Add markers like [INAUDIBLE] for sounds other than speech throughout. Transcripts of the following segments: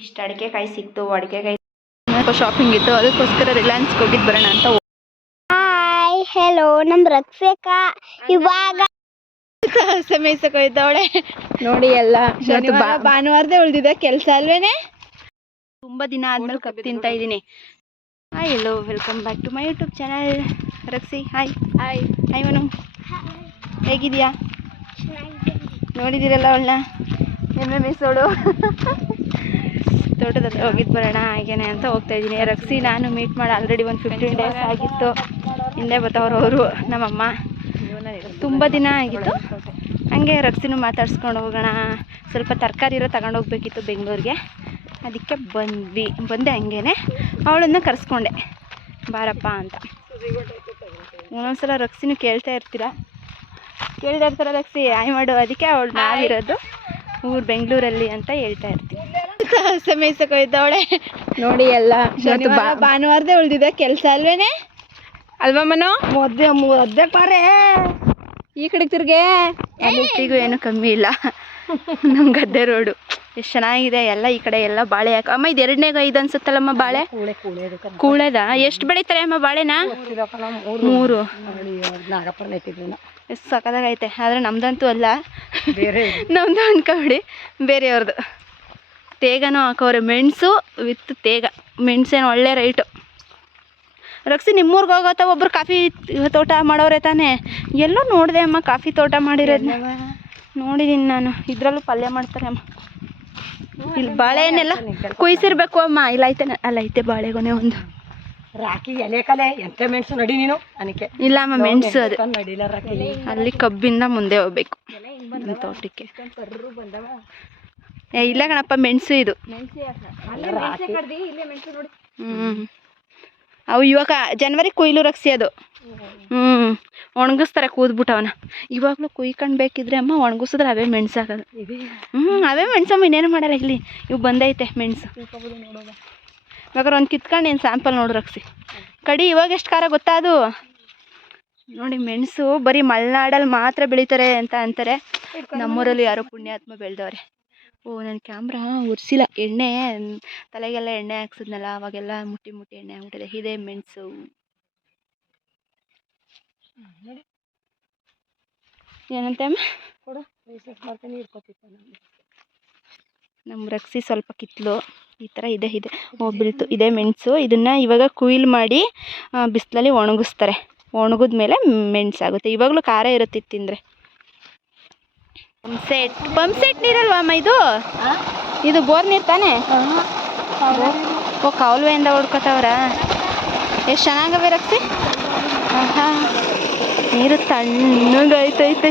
ಇಷ್ಟು ಅಡಿಕೆಕಾಯಿ ಸಿಕ್ತು ಅಡಿಕೆಕಾಯಿ ಶಾಪಿಂಗ್ ಇತ್ತು ಅದಕ್ಕೋಸ್ಕರ ರಿಲಯನ್ಸ್ ಹೋಗಿದ್ದು ಬರೋಣ ಅಂತ ಹಾಯ್ ಹೆಲೋ ನಮ್ ರಕ್ಷಕ ಇವಾಗ ಮೇಯ್ಸಕ್ ಹೋಯ್ತವಳೆ ನೋಡಿ ಎಲ್ಲ ಭಾನುವಾರದೇ ಉಳ್ದಿದೆ ಕೆಲಸ ಅಲ್ವೇನೆ? ತುಂಬಾ ದಿನ ಆದ್ಮೇಲೆ ಕಪ್ ತಿಂತಾ ಇದ್ದೀನಿ hi hello welcome back to my YouTube channel Raksi hi hi hi Manu. ಹೇಗಿದ್ಯಾ? ನೋಡಿದಿರಲ್ಲ ಅವಳನ್ನ? ಎಮ್ಮೆ ಮೇಯ್ಸೋಳು ತೋಟದ ಹತ್ರ ಹೋಗಿದ್ದು ಬರೋಣ, ಹಾಗೇನೆ ಅಂತ ಹೋಗ್ತಾ ಇದ್ದೀನಿ. ರಕ್ಸಿ ನಾನು ಮೀಟ್ ಮಾಡಿ ಆಲ್ರೆಡಿ ಒಂದು ಫಿಫ್ಟೀನ್ ಡೇಸ್ ಆಗಿತ್ತು. ಹಿಂದೆ ಅವರು, ನಮ್ಮಮ್ಮ. ತುಂಬ ದಿನ ಆಗಿತ್ತು. ಹಂಗೆ ರಕ್ಸಿನೂ ಮಾತಾಡ್ಸ್ಕೊಂಡು ಹೋಗೋಣ. ಸ್ವಲ್ಪ ತರಕಾರಿ ಇರೋ ತಗೊಂಡು ಹೋಗ್ಬೇಕಿತ್ತು ಬೆಂಗಳೂರಿಗೆ. ಅದಕ್ಕೆ ಬಂದ್ವಿ. ಬಂದೆ ಹಂಗೇನೆ. ಅವಳನ್ನ ಕರೆಸ್ಕೊಂಡೆ. ಬಾರಪ್ಪ ಅಂತ. ಒಂದೊಂದ್ಸಲ ರಕ್ಸಿನೂ ಕೇಳ್ತಾ ಇರ್ತೀರ? ಕೇಳ್ತಾ ಇರ್ತಾರ ರಕ್ಸಿ. ಆಯ್ ಮಾಡು. ಅದಕ್ಕೆ ಅವಳು ನಾವಿರೋದು ಊರು ಬೆಂಗಳೂರಲ್ಲಿ ಅಂತ ಹೇಳ್ತಾ ಇರ್ತೀವಿ. [LAUGHS] ಮೇಯ್ಸಕ್ಕೆ ಹೋಯ್ತವಳೆ ನೋಡಿ ಎಲ್ಲ ಭಾನುವಾರದೇ ಉಳಿದಿದೆ. ಕೆಲಸ ಅಲ್ವೇನೆ? ಅಲ್ವಾ ಮನೋ? ಮದ್ವೆ ಮದ್ವೆ ಪಾರೆ. ಈ ಕಡೆ ತಿರ್ಗೆ. ಮುತ್ತಿಗೂ ಏನು ಕಮ್ಮಿ ಇಲ್ಲ. ನಮ್ಮ ಗದ್ದೆ ರೋಡು. ಎಷ್ಟು ಚೆನ್ನಾಗಿದೆ. ಎಲ್ಲ ಈ ಕಡೆ ಎಲ್ಲ ಬಾಳೆ ಹಾಕ ಅಮ್ಮ ಇದು ಎರಡನೇ ಇದು ಅನ್ಸುತ್ತಲ್ಲಮ್ಮ ಬಾಳೆ? ಕೂಳೆ ಕೂಳೆ ಕೂಳೆದ? ಎಷ್ಟು ಬೆಳೀತಾರೆ ಅಮ್ಮ ಬಾಳೆನ? ಮೂರು. ಎಷ್ಟು ಸಕ್ಕದಾಗೈತೆ ಆದರೆ ನಮ್ದಂತೂ ಅಲ್ಲ. ಬೇರೆ. ನಮ್ದು ಅನ್ಕೊಬಿಡಿ. ಬೇರೆಯವ್ರದ್ದು ತೇಗನೂ ಹಾಕೋರೆ. ಮೆಣಸು ವಿತ್ ತೇಗ. ಮೆಣಸೇನು ಒಳ್ಳೆ ರೈಟು ರಕ್ಸಿ ನಿಮ್ಮೂರ್ಗೆ ಹೋಗೋತ ಒಬ್ರು ಕಾಫಿ ತೋಟ ಮಾಡೋರೆ ತಾನೇ? ಎಲ್ಲೋ ನೋಡಿದೆ ಅಮ್ಮ ಕಾಫಿ ತೋಟ ಮಾಡಿರೋದನ್ನ ನೋಡಿದ್ದೀನಿ ನಾನು. ಇದರಲ್ಲೂ ಪಲ್ಯ ಮಾಡ್ತಾರೆ ಅಮ್ಮ. ಇಲ್ಲಿ ಬಾಳೆನೆಲ್ಲ ಕುಯ್ಸಿರ್ಬೇಕು ಅಮ್ಮ. ಇಲ್ಲ ಐತೆ ಅಲ್ಲ ಐತೆ ಬಾಳೆಗೊನೆ ಒಂದು. ರಾಕಿ ಎಲೆ ಕಲೆ ಎಂತ ಮೆಣಸು ನಡಿ ನೀನು? ಅನಕ್ಕೆ ಇಲ್ಲ ಅಮ್ಮ ಮೆಣಸು ಅದು. ಅಲ್ಲಿ ಕಬ್ಬಿಂದ ಮುಂದೆ ಹೋಗ್ಬೇಕು. ತೋಟಕ್ಕೆ. ಇಲ್ಲ ಕಣಪ್ಪ ಮೆಣಸು ಇದು. ಹ್ಞೂ ಅವು ಇವಾಗ ಜನವರಿ ಕುಯ್ಲು ರಕ್ಸಿ ಅದು. ಹ್ಞೂ ಒಣಗಿಸ್ತಾರೆ ಕೂದ್ಬಿಟ್ಟು ಅವನ. ಇವಾಗಲೂ ಕುಯ್ಕೊಂಡು ಬೇಕಿದ್ರೆ ಅಮ್ಮ ಒಣಗಿಸಿದ್ರೆ ಅವೇ ಮೆಣಸು ಹಾಕೋದು. ಹ್ಞೂ ಅವೇ ಮೆಣಸಮ್ಮ ಇನ್ನೇನು ಮಾಡಲ್ಲ ಇಲ್ಲಿ? ಇವು ಬಂದೈತೆ ಮೆಣಸು. ಇವಾಗ ಒಂದು ಕಿತ್ಕೊಂಡು ಏನು ಸ್ಯಾಂಪಲ್ ನೋಡು ರಕ್ಸಿ ಕಡಿ ಇವಾಗ ಎಷ್ಟು ಖಾರ ಗೊತ್ತಾ ಅದು? ನೋಡಿ ಮೆಣಸು ಬರೀ ಮಲೆನಾಡಲ್ಲಿ ಮಾತ್ರ ಬೆಳೀತಾರೆ ಅಂತ ಅಂತಾರೆ. ನಮ್ಮೂರಲ್ಲಿ ಯಾರೋ ಪುಣ್ಯಾತ್ಮ ಬೆಳೆದವ್ರೆ. ಓ ನನ್ನ ಕ್ಯಾಮ್ರಾ ಉರ್ಸಿಲ್ಲ ಎಣ್ಣೆ ತಲೆಗೆಲ್ಲ ಎಣ್ಣೆ ಹಾಕ್ಸಿದ್ನಲ್ಲ ಅವಾಗೆಲ್ಲ ಮುಟ್ಟಿ ಮುಟ್ಟಿ ಎಣ್ಣೆ ಆಗ್ಬಿಟ್ಟಿದೆ. ಇದೇ ಮೆಣಸು. ಏನಂತೆ ನಮ್ಮ ರಕ್ಸಿ ಸ್ವಲ್ಪ ಕಿತ್ಲು. ಈ ಥರ ಇದೆ ಇದೆ. ಓ ಇದೆ. ಇದೇ ಮೆಣಸು. ಇದನ್ನು ಇವಾಗ ಕುಯ್ಲ್ ಮಾಡಿ ಬಿಸಿಲಲ್ಲಿ ಒಣಗಿಸ್ತಾರೆ. ಒಣಗಿದ ಮೇಲೆ ಮೆಣಸಾಗುತ್ತೆ. ಇವಾಗಲೂ ಖಾರ ಇರುತ್ತೆ ಇದ್ ಸೆಟ್ ಪಂಪ್ ಸೆಟ್ ನೀರಲ್ವಾ ಅಮ್ಮ ಇದು? ಇದು ಬೋರ್ ನೀರ್ ತಾನೆ? ಓ ಕಾಲುವೆಯಿಂದ ಹೊಡ್ಕೊತಾವ್ರ. ಎಷ್ಟು ಚೆನ್ನಾಗವೆ ರಕ್ತಿ ಆಹಾ, ನೀರು ತಣ್ಣಗೈತೈತೆ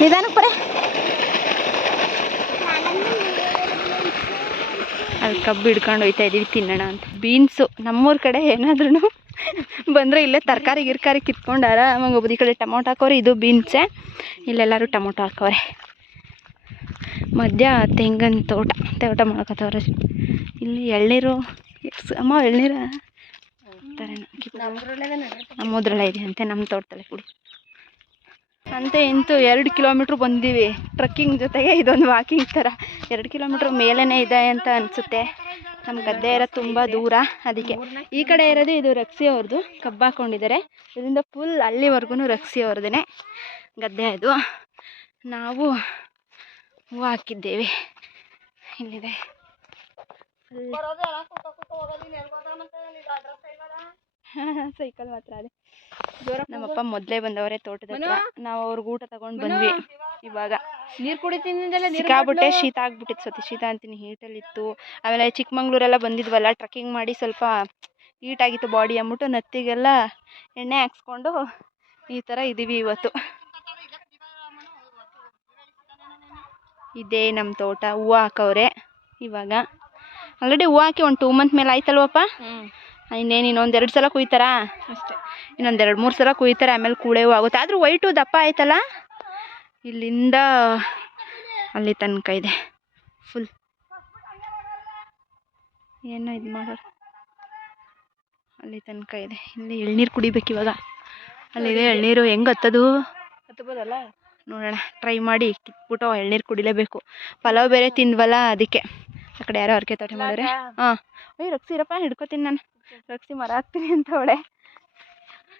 ನಿಧಾನಕ್ಕೆ ಬರ. ಅಲ್ಲಿ ಕಬ್ಬು ಹಿಡ್ಕೊಂಡು ಹೋಯ್ತಾ ಇದೀವಿ, ತಿನ್ನೋಣ ಅಂತ. ಬೀನ್ಸು, ನಮ್ಮೂರ ಕಡೆ ಏನಾದ್ರೂ ಬಂದರೆ ಇಲ್ಲೇ ತರಕಾರಿ, ಗಿರ್ಕಾರಿ ಕಿತ್ಕೊಂಡು ಆರಾಮಾಗಿ ಒಬ್ಬರು ಈ ಕಡೆ ಟೊಮೊಟೊ ಹಾಕೋರೆ, ಇದು ಬೀನ್ಸೆ. ಇಲ್ಲೆಲ್ಲರೂ ಟೊಮೊಟೊ ಹಾಕೋರೆ. ಮಧ್ಯ ತೆಂಗಿನ ತೋಟ ತೋಟ ಮಾಡ್ಕೊತವ್ರೆ. ಇಲ್ಲಿ ಎಳ್ನೀರು, ಅಮ್ಮ ಎಳ್ನೀರ ನಮ್ಮದ್ರಲ್ಲೇ ಇದೆ ಅಂತೆ ನಮ್ಮ ತೋಟದಲ್ಲಿ ಕುಡಿ. ಅಂತೆ ಇಂತೂ ಎರಡು ಕಿಲೋಮೀಟ್ರ್ ಬಂದೀವಿ. ಟ್ರಕ್ಕಿಂಗ್ ಜೊತೆಗೆ ಇದೊಂದು ವಾಕಿಂಗ್ ಥರ. ಎರಡು ಕಿಲೋಮೀಟ್ರ್ ಮೇಲೇ ಇದೆ ಅಂತ ಅನಿಸುತ್ತೆ. ನಮ್ಮ ಗದ್ದೆ ಇರೋದು ತುಂಬ ದೂರ ಅದಕ್ಕೆ. ಈ ಕಡೆ ಇರೋದು ಇದು ರಕ್ಸಿ ಅವ್ರದ್ದು ಕಬ್ಬು ಹಾಕೊಂಡಿದ್ದಾರೆ ಇದರಿಂದ ಫುಲ್ ಅಲ್ಲಿವರೆಗೂ ರಕ್ಸಿ ಅವ್ರದ್ದೇ ಗದ್ದೆ ಅದು. ನಾವು ಹೂವು ಹಾಕಿದ್ದೇವೆ. ಇಲ್ಲಿದೆ. ಸೈಕಲ್ [LAUGHS] ಮಾತ್ರ ಅದೇ. ನಮ್ಮಪ್ಪ ಮೊದಲೇ ಬಂದವರೇ ತೋಟದ ಹತ್ರ. ನಾವು ಅವ್ರಿಗೆ ಊಟ ತಗೊಂಡು ಬಂದ್ವಿ ಇವಾಗ. ನೀರು ಕುಡಿತೀನಿ ಸಿಕ್ಕಾಬಿಟ್ಟೆ ಶೀತ ಆಗ್ಬಿಟ್ಟಿತ್ತು ಸತಿ ಶೀತ ಅಂತೀನಿ ಹೀಟಲ್ಲಿತ್ತು ಆಮೇಲೆ ಚಿಕ್ಕಮಂಗ್ಳೂರೆಲ್ಲ ಬಂದಿದ್ವಲ್ಲ ಟ್ರಕ್ಕಿಂಗ್ ಮಾಡಿ ಸ್ವಲ್ಪ ಹೀಟ್ ಆಗಿತ್ತು ಬಾಡಿ ಅಂದ್ಬಿಟ್ಟು ನತ್ತಿಗೆಲ್ಲ ಎಣ್ಣೆ ಹಾಕ್ಸ್ಕೊಂಡು ಈ ಥರ ಇದ್ದೀವಿ ಇವತ್ತು. ಇದೇ ನಮ್ಮ ತೋಟ. ಹೂವು ಹಾಕವ್ರೆ ಇವಾಗ. ಆಲ್ರೆಡಿ ಹೂವು ಹಾಕಿ ಒಂದು ಟೂ ಮಂತ್ ಮೇಲೆ ಆಯ್ತಲ್ವಪ್ಪ? ಇನ್ನೇನು ಇನ್ನೊಂದು ಎರಡು ಸಲ ಕುಯ್ತಾರಾ? ಅಷ್ಟೇ. ಇನ್ನೊಂದು ಎರಡು ಮೂರು ಸಲ ಕುಯ್ತಾರೆ ಆಮೇಲೆ ಕೂಳೆ ಹೂವು ಆಗುತ್ತೆ ಆದರೂ ವೈಟು ದಪ್ಪ ಆಯ್ತಲ್ಲ? ಇಲ್ಲಿಂದ ಅಲ್ಲಿ ತನಕ ಇದೆ. ಫುಲ್ ಏನೋ ಇದು ಮಾಡೋರು. ಅಲ್ಲಿ ತನಕ ಇದೆ. ಇಲ್ಲಿ ಎಳ್ನೀರು ಕುಡಿಬೇಕು ಇವಾಗ. ಅಲ್ಲಿದೆ ಎಳ್ನೀರು. ಹೆಂಗೆ ಹತ್ತದು? ಹತ್ಬೋದಲ್ಲ? ನೋಡೋಣ. ಟ್ರೈ ಮಾಡಿ ಕಿತ್ಬಿಟ್ಟು ಎಳ್ನೀರು ಕುಡಿಲೇಬೇಕು. ಪಲಾವ್ ಬೇರೆ ತಿಂದ್ವಲ್ಲ ಅದಕ್ಕೆ. ಆ ಕಡೆ ಯಾರೋ ಅರ್ಕೆ ತೋಟ ಮಾಡಿದ್ರೆ. ಹಾಂ. ಅಯ್ಯೋ ರಕ್ಸಿರಪ್ಪ ಹಿಡ್ಕೊತೀನಿ ನಾನು. ರಕ್ಸಿ ಮರ ಹಾಕ್ತೀನಿ ಅಂತ ಅವಳೆ.